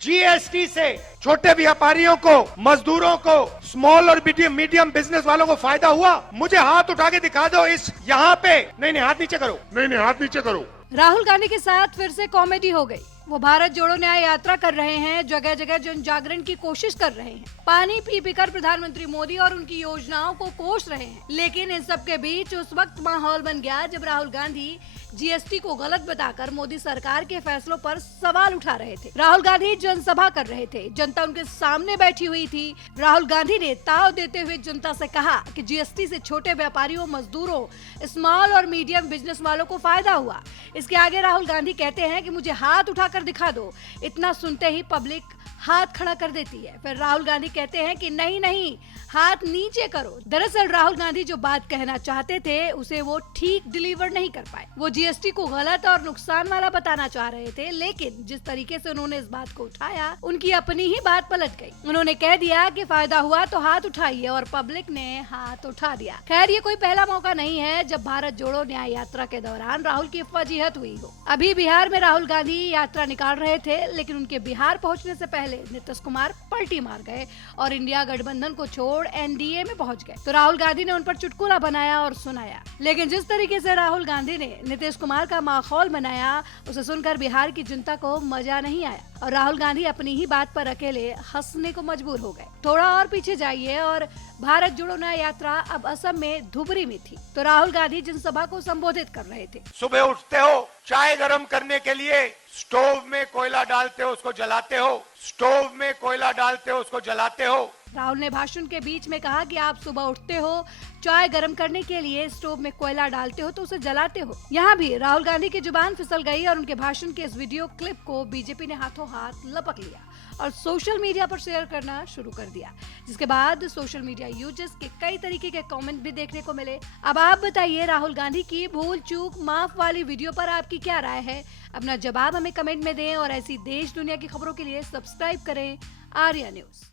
GST से छोटे व्यापारियों को, मजदूरों को, स्मॉल और मीडियम बिजनेस वालों को फायदा हुआ? मुझे हाथ उठा के दिखा दो इस यहाँ पे। नहीं, हाथ नीचे करो। नहीं, हाथ नीचे करो। राहुल गांधी के साथ फिर से कॉमेडी हो गई। वो भारत जोड़ो न्याय यात्रा कर रहे हैं, जगह जगह जन जागरण की कोशिश कर रहे हैं, पानी पी पी कर प्रधानमंत्री मोदी और उनकी योजनाओं को कोस रहे हैं। लेकिन इन सब के बीच उस वक्त माहौल बन गया जब राहुल गांधी जीएसटी को गलत बताकर मोदी सरकार के फैसलों पर सवाल उठा रहे थे। राहुल गांधी जनसभा कर रहे थे, जनता उनके सामने बैठी हुई थी। राहुल गांधी ने ताव देते हुए जनता से कहा कि जीएसटी से छोटे व्यापारियों, मजदूरों, स्मॉल और मीडियम बिजनेस वालों को फायदा हुआ। इसके आगे राहुल गांधी कहते हैं कि मुझे हाथ उठाकर दिखा दो। इतना सुनते ही पब्लिक हाथ खड़ा कर देती है। फिर राहुल गांधी कहते हैं कि नहीं, हाथ नीचे करो। दरअसल राहुल गांधी जो बात कहना चाहते थे उसे वो ठीक डिलीवर नहीं कर पाए। वो जीएसटी को गलत और नुकसान वाला बताना चाह रहे थे, लेकिन जिस तरीके से उन्होंने इस बात को उठाया, उनकी अपनी ही बात पलट गई। उन्होंने कह दिया कि फायदा हुआ तो हाथ उठाइए, और पब्लिक ने हाथ उठा दिया। खैर, ये कोई पहला मौका नहीं है जब भारत जोड़ो न्याय यात्रा के दौरान राहुल की फजीहत हुई हो। अभी बिहार में राहुल गांधी यात्रा निकाल रहे थे, लेकिन उनके बिहार पहुँचने से पहले नीतीश कुमार पलटी मार गए और इंडिया गठबंधन को छोड़ एनडीए में पहुंच गए। तो राहुल गांधी ने उन पर चुटकुला बनाया और सुनाया। लेकिन जिस तरीके से राहुल गांधी ने नीतीश कुमार का माहौल बनाया, उसे सुनकर बिहार की जनता को मजा नहीं आया और राहुल गांधी अपनी ही बात पर अकेले हंसने को मजबूर हो गए। थोड़ा और पीछे जाइए और भारत जोड़ो न्याय यात्रा अब असम में धुबरी में थी। तो राहुल गांधी जनसभा को संबोधित कर रहे थे। सुबह उठते हो, चाय गर्म करने के लिए स्टोव में कोयला डालते हो, उसको जलाते हो। स्टोव में कोयला डालते हो, उसको जलाते हो। राहुल ने भाषण के बीच में कहा कि आप सुबह उठते हो, चाय गर्म करने के लिए स्टोव में कोयला डालते हो तो उसे जलाते हो। यहाँ भी राहुल गांधी की जुबान फिसल गई और उनके भाषण के इस वीडियो क्लिप को बीजेपी ने हाथों हाथ लपक लिया और सोशल मीडिया पर शेयर करना शुरू कर दिया, जिसके बाद सोशल मीडिया यूजर्स के कई तरीके के कमेंट भी देखने को मिले। अब आप बताइए, राहुल गांधी की भूल चूक माफ वाली वीडियो पर आपकी क्या राय है? अपना जवाब हमें कमेंट में दें और ऐसी देश दुनिया की खबरों के लिए सब्सक्राइब करें आर्या न्यूज।